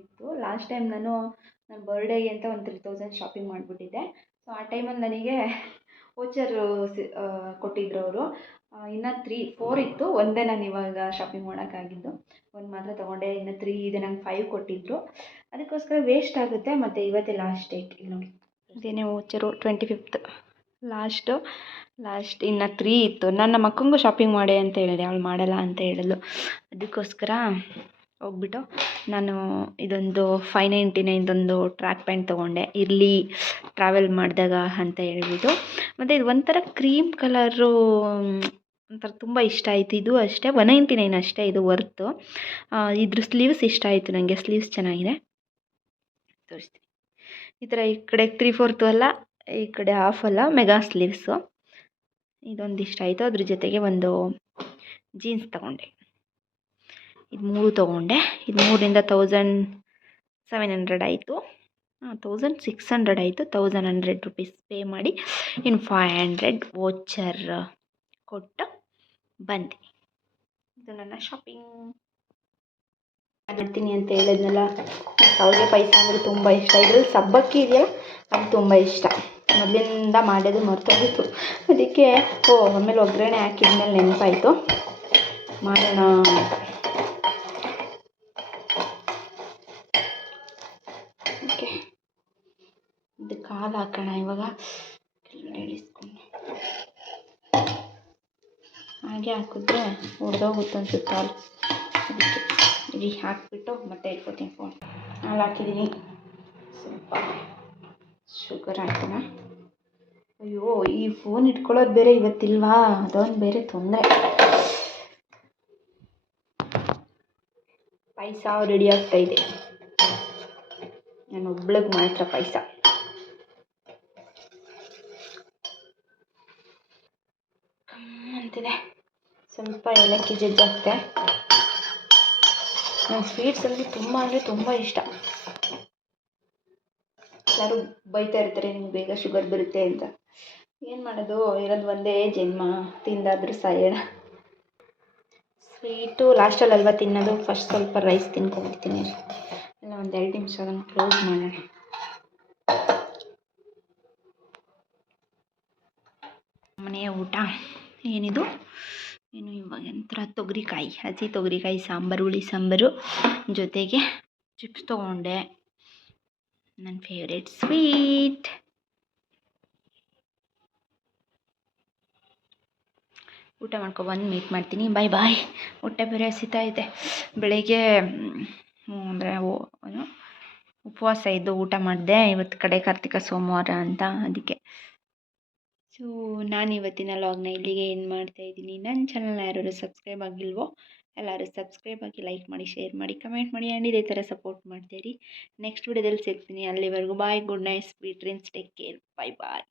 ಇತ್ತು. ಲಾಸ್ಟ್ ಟೈಮ್ ನಾನು ನನ್ನ ಬರ್ಡೇಗೆ ಅಂತ ಒಂದು ತ್ರೀ ತೌಸಂಡ್ ಶಾಪಿಂಗ್ ಮಾಡಿಬಿಟ್ಟಿದ್ದೆ. ಸೊ ಆ ಟೈಮಲ್ಲಿ ನನಗೆ ವೋಚರು ಸಿ ಕೊಟ್ಟಿದ್ರು ಅವರು. ಇನ್ನು ತ್ರೀ ಫೋರ್ ಇತ್ತು. ಒಂದೇ ನಾನು ಇವಾಗ ಶಾಪಿಂಗ್ ಮಾಡೋಕ್ಕಾಗಿದ್ದು. ಒಂದು ಮಾತ್ರ ತೊಗೊಂಡೆ. ಇನ್ನು ತ್ರೀ ಇದೆ ನಂಗೆ ಫೈವ್ ಕೊಟ್ಟಿದ್ದರು ಅದಕ್ಕೋಸ್ಕರ ವೇಸ್ಟ್ ಆಗುತ್ತೆ. ಮತ್ತು ಇವತ್ತೇ ಲಾಸ್ಟ್ ಡೇಟ್ ಇಲ್ಲಿ ನೋಡಿ. ಇದೇನೇ voucher twenty fifth last last ಇನ್ನು ತ್ರೀ ಇತ್ತು. ನಾನು ನಮ್ಮ ಅಕ್ಕಂಗೂ ಶಾಪಿಂಗ್ ಮಾಡಿ ಅಂತ ಹೇಳಿದೆ. ಅವಳು ಮಾಡಲ್ಲ ಅಂತ ಹೇಳಿದ್ಲು. ಅದಕ್ಕೋಸ್ಕರ ಹೋಗ್ಬಿಟ್ಟು ನಾನು ಇದೊಂದು ಫೈವ್ ನೈಂಟಿ ನೈನ್ದೊಂದು ಟ್ರ್ಯಾಕ್ ಪ್ಯಾಂಟ್ ತೊಗೊಂಡೆ. ಇರಲಿ ಟ್ರಾವೆಲ್ ಮಾಡಿದಾಗ ಅಂತ ಹೇಳ್ಬಿಟ್ಟು. ಮತ್ತು ಇದು ಒಂಥರ ಕ್ರೀಮ್ ಕಲರು ಒಂಥರ ತುಂಬ ಇಷ್ಟ ಆಯಿತು. ಇದು ಅಷ್ಟೇ ಒನ್ ನೈಂಟಿ ನೈನ್ ಅಷ್ಟೇ ಇದು ವರ್ತು ಇದ್ರ ಸ್ಲೀವ್ಸ್ ಇಷ್ಟ ಆಯಿತು ನನಗೆ ಸ್ಲೀವ್ಸ್ ಚೆನ್ನಾಗಿದೆ. ತೋರಿಸ್ತೀನಿ. ಈ ಥರ ಈ ಕಡೆ ತ್ರೀ ಫೋರ್ತು ಅಲ್ಲ ಈ ಕಡೆ ಹಾಫ್ ಅಲ್ಲ ಮೆಗಾ ಸ್ಲೀವ್ಸು ಇದೊಂದಿಷ್ಟ ಆಯಿತು. ಅದ್ರ ಜೊತೆಗೆ ಒಂದು ಜೀನ್ಸ್ ತಗೊಂಡೆ. ಇದು ಮೂರು ತೊಗೊಂಡೆ. ಇದು ಮೂರಿಂದ ತೌಸಂಡ್ ಸೆವೆನ್ ಹಂಡ್ರೆಡ್ ಆಯಿತು. ತೌಸಂಡ್ ಸಿಕ್ಸ್ ಹಂಡ್ರೆಡ್ ಆಯಿತು. ತೌಸಂಡ್ ಹಂಡ್ರೆಡ್ ರುಪೀಸ್ ಪೇ ಮಾಡಿ ಇನ್ನು ಫೈವ್ ಹಂಡ್ರೆಡ್ ವೋಚರ್ ಕೊಟ್ಟು ಬಂದೆ. ಇದು ನನ್ನ ಶಾಪಿಂಗ್ ಮಾಡ್ತೀನಿ ಅಂತ ಹೇಳಿದ್ನಲ್ಲ. ಅವ್ರಿಗೆ ಪಾಯಸ ಅಂದರೆ ತುಂಬ ಇಷ್ಟ. ಇದ್ರಲ್ಲಿ ಸಬ್ಬಕ್ಕಿ ಇದೆಯಲ್ಲ ಅದು ತುಂಬ ಇಷ್ಟ. ಮೊದಲಿಂದ ಮಾಡೋದು ಮರ್ತೋಗಿತ್ತು. ಅದಕ್ಕೆ, ಓ, ಆಮೇಲೆ ಒಗ್ಗರಣೆ ಹಾಕಿದ್ಮೇಲೆ ನೆನಪಾಯಿತು. ಮಾಡೋಣ. ಓಕೆ. ಇದು ಕಾಲು ಹಾಕೋಣ ಇವಾಗ. ಇಳಿಸ್ಕೊಂಡು. ಹಾಗೆ ಹಾಕಿದ್ರೆ ಹೊಡೆದೋಗುತ್ತೆ ಅನ್ಸುತ್ತೆ ಕಾಲು. ಅದಕ್ಕೆ ಇರಿ ಹಾಕಿಬಿಟ್ಟು ಮತ್ತೆ ಇಟ್ಕೊತೀನಿ ಫೋನ್ ಹಾಲು ಹಾಕಿದ್ದೀನಿ. ಸ್ವಲ್ಪ ಶುಗರ್ ಹಾಕೋಣ. ಅಯ್ಯೋ, ಈ ಫೋನ್ ಇಟ್ಕೊಳ್ಳೋದು ಬೇರೆ ಇವತ್ತಿಲ್ವಾ? ಅದೊಂದು ಬೇರೆ ತೊಂದರೆ. ಪಾಯಸ ರೆಡಿ ಆಗ್ತಾ ಇದೆ. ನಾನು ಒಬ್ಳಿಗೆ ಮಾತ್ರ ಪಾಯಸ ಅಂತಿದೆ. ಸ್ವಲ್ಪ ಏಲಕ್ಕಿ ಜಜ್ಜಾಗ್ತೆ ನಂಗೆ ಸ್ವೀಟ್ಸಲ್ಲಿ ತುಂಬ ಅಂದರೆ ತುಂಬ ಇಷ್ಟ. ಎಲ್ಲರೂ ಬೈತಾ ಇರ್ತಾರೆ ನಿಮ್ಗೆ ಬೇಗ ಶುಗರ್ ಬರುತ್ತೆ ಅಂತ. ಏನು ಮಾಡೋದು? ಇರೋದು ಒಂದೇ ಜನ್ಮ. ತಿಂದಾದರೂ ಸಾಯೋಣ. ಸ್ವೀಟು ಲಾಸ್ಟಲ್ಲಿ ಅಲ್ವಾ ತಿನ್ನೋದು? ಫಸ್ಟ್ ಸ್ವಲ್ಪ ರೈಸ್ ತಿನ್ಕೊಂಡ್ಬಿಡ್ತೀನಿ. ಇಲ್ಲ ಒಂದು ಎರಡು ನಿಮಿಷ ಅದನ್ನು ಕ್ಲೋಸ್ ಮಾಡೋಣ. ಮನೆಯ ಊಟ. ಏನಿದು? ಏನು ಇವಾಗ ಒಂಥರ ತೊಗರಿಕಾಯಿ. ಹಸಿ ತೊಗರಿಕಾಯಿ, ಸಾಂಬಾರು, ಹುಳಿ ಸಾಂಬಾರು. ಜೊತೆಗೆ ಚಿಪ್ಸ್ ತೊಗೊಂಡೆ. ನನ್ನ ಫೇವ್ರೆಟ್ ಸ್ವೀಟ್ ಊಟ ಮಾಡ್ಕೊಬಂದು ಮೀಟ್ ಮಾಡ್ತೀನಿ. ಬಾಯ್ ಬಾಯ್ ಹೊಟ್ಟೆ ಬೇರೆ ಹಸಿತಾ ಇದೆ. ಬೆಳಿಗ್ಗೆ ಅಂದರೆ ಏನು, ಉಪವಾಸ ಇದ್ದು ಊಟ ಮಾಡಿದೆ. ಇವತ್ತು ಕಡೆ ಕಾರ್ತಿಕ ಸೋಮವಾರ ಅಂತ, ಅದಕ್ಕೆ. ಸೊ ನಾನು ಇವತ್ತಿನ ಲಾಗ್ನ ಇಲ್ಲಿಗೆ ಏನು ಮಾಡ್ತಾ ಇದ್ದೀನಿ. ನನ್ನ ಚಾನಲ್ನ ಯಾರು ಸಬ್ಸ್ಕ್ರೈಬ್ ಆಗಿಲ್ವೋ, ಎಲ್ಲರೂ ಸಬ್ಸ್ಕ್ರೈಬ್ ಆಗಿ ಲೈಕ್ ಮಾಡಿ ಶೇರ್ ಮಾಡಿ ಕಮೆಂಟ್ ಮಾಡಿ ಆ್ಯಂಡ್ ಇದೇ ಥರ ಸಪೋರ್ಟ್ ಮಾಡ್ತೀರಿ. ನೆಕ್ಸ್ಟ್ ವಿಡಿಯೋದಲ್ಲಿ ಸಿಗ್ತೀನಿ. ಅಲ್ಲಿವರೆಗೂ bye good night sweet dreams take care bye bye